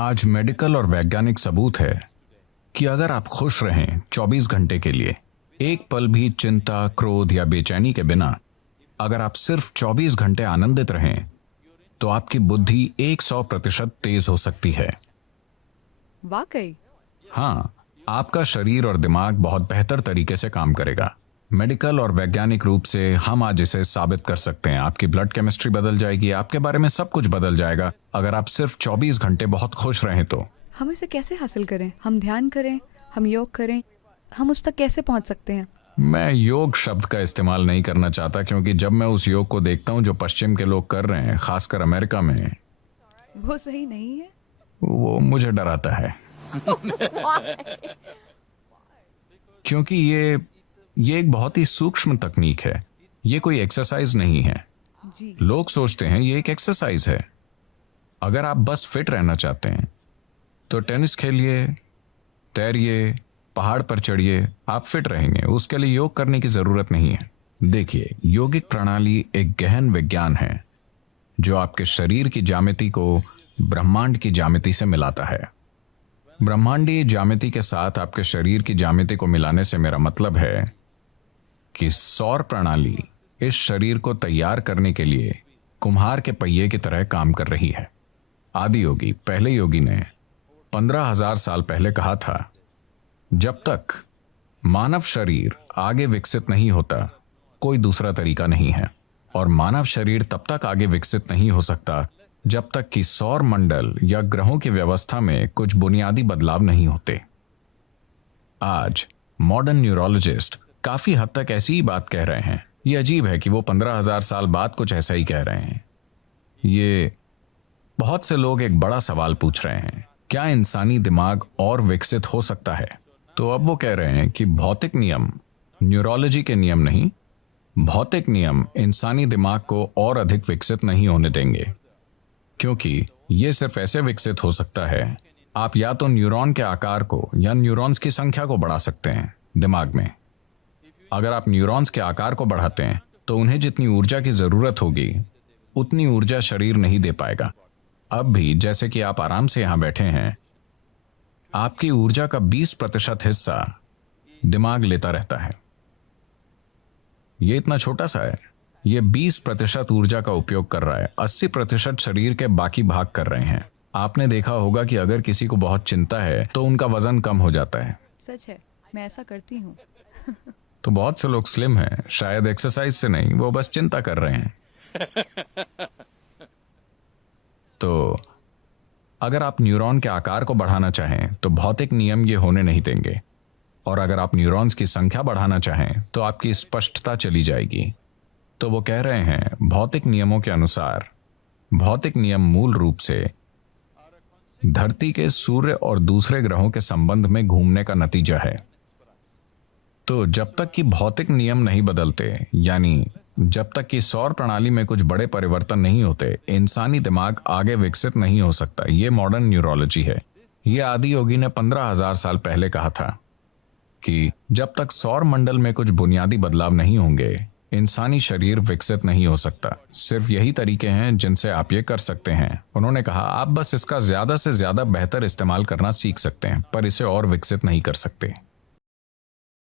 आज मेडिकल और वैज्ञानिक सबूत है कि अगर आप खुश रहें 24 घंटे के लिए, एक पल भी चिंता, क्रोध या बेचैनी के बिना, अगर आप सिर्फ 24 घंटे आनंदित रहें, तो आपकी बुद्धि 100% तेज हो सकती है। वाकई? हाँ, आपका शरीर और दिमाग बहुत बेहतर तरीके से काम करेगा। मेडिकल और वैज्ञानिक रूप से हम आज इसे साबित कर सकते हैं। आपकी ब्लड केमिस्ट्री बदल जाएगी, आपके बारे में सब कुछ बदल जाएगा अगर आप सिर्फ 24 घंटे बहुत खुश रहें तो। हम इसे कैसे हासिल करें? हम ध्यान करें, हम योग करें, हम उस तक कैसे पहुंच सकते हैं? मैं योग शब्द का इस्तेमाल नहीं करना चाहता, क्योंकि जब मैं उस योग को देखता हूं जो पश्चिम के लोग कर रहे हैं, खासकर अमेरिका में, वो सही नहीं है। वो मुझे डराता है। क्योंकि ये एक बहुत ही सूक्ष्म तकनीक है। ये कोई एक्सरसाइज नहीं है। जी। लोग सोचते हैं ये एक एक्सरसाइज है। अगर आप बस फिट रहना चाहते हैं तो टेनिस खेलिए, तैरिए, पहाड़ पर चढ़िए, आप फिट रहेंगे। उसके लिए योग करने की जरूरत नहीं है। देखिए, योगिक प्रणाली एक गहन विज्ञान है जो आपके शरीर की ज्यामिति को ब्रह्मांड की ज्यामिति से मिलाता है। ब्रह्मांडीय ज्यामिति के साथ आपके शरीर की ज्यामिति को मिलाने से मेरा मतलब है कि सौर प्रणाली इस शरीर को तैयार करने के लिए कुम्हार के पहिए की तरह काम कर रही है। आदि योगी, पहले योगी ने 15,000 साल पहले कहा था, जब तक मानव शरीर आगे विकसित नहीं होता, कोई दूसरा तरीका नहीं है। और मानव शरीर तब तक आगे विकसित नहीं हो सकता जब तक कि सौर मंडल या ग्रहों की व्यवस्था में कुछ बुनियादी बदलाव नहीं होते। आज मॉडर्न न्यूरोलॉजिस्ट काफी हद तक ऐसी ही बात कह रहे हैं। ये अजीब है कि वो 15,000 साल बाद कुछ ऐसा ही कह रहे हैं। ये बहुत से लोग एक बड़ा सवाल पूछ रहे हैं, क्या इंसानी दिमाग और विकसित हो सकता है? तो अब वो कह रहे हैं कि भौतिक नियम, न्यूरोलॉजी के नियम नहीं, भौतिक नियम इंसानी दिमाग को और अधिक विकसित नहीं होने देंगे, क्योंकि ये सिर्फ ऐसे विकसित हो सकता है, आप या तो न्यूरॉन के आकार को या न्यूरॉन्स की संख्या को बढ़ा सकते हैं दिमाग में। अगर आप न्यूरॉन्स के आकार को बढ़ाते हैं तो उन्हें जितनी ऊर्जा की जरूरत होगी उतनी ऊर्जा शरीर नहीं दे पाएगा। अब भी जैसे कि आप आराम से यहां बैठे हैं, आपकी ऊर्जा का 20% हिस्सा दिमाग लेता रहता है। ये इतना छोटा सा है, ये 20% ऊर्जा का उपयोग कर रहा है, 80% शरीर के बाकी भाग कर रहे हैं। आपने देखा होगा कि अगर किसी को बहुत चिंता है तो उनका वजन कम हो जाता है। सच है, मैं ऐसा करती हूँ। तो बहुत से लोग स्लिम हैं, शायद एक्सरसाइज से नहीं, वो बस चिंता कर रहे हैं। तो अगर आप न्यूरॉन के आकार को बढ़ाना चाहें तो भौतिक नियम ये होने नहीं देंगे, और अगर आप न्यूरॉन्स की संख्या बढ़ाना चाहें तो आपकी स्पष्टता चली जाएगी। तो वो कह रहे हैं, भौतिक नियमों के अनुसार, भौतिक नियम मूल रूप से धरती के सूर्य और दूसरे ग्रहों के संबंध में घूमने का नतीजा है। तो जब तक कि भौतिक नियम नहीं बदलते, यानी जब तक कि सौर प्रणाली में कुछ बड़े परिवर्तन नहीं होते, इंसानी दिमाग आगे विकसित नहीं हो सकता। ये मॉडर्न न्यूरोलॉजी है। ये आदि योगी ने 15,000 साल पहले कहा था कि जब तक सौर मंडल में कुछ बुनियादी बदलाव नहीं होंगे, इंसानी शरीर विकसित नहीं हो सकता। सिर्फ यही तरीके हैं जिनसे आप ये कर सकते हैं। उन्होंने कहा, आप बस इसका ज्यादा से ज्यादा बेहतर इस्तेमाल करना सीख सकते हैं, पर इसे और विकसित नहीं कर सकते।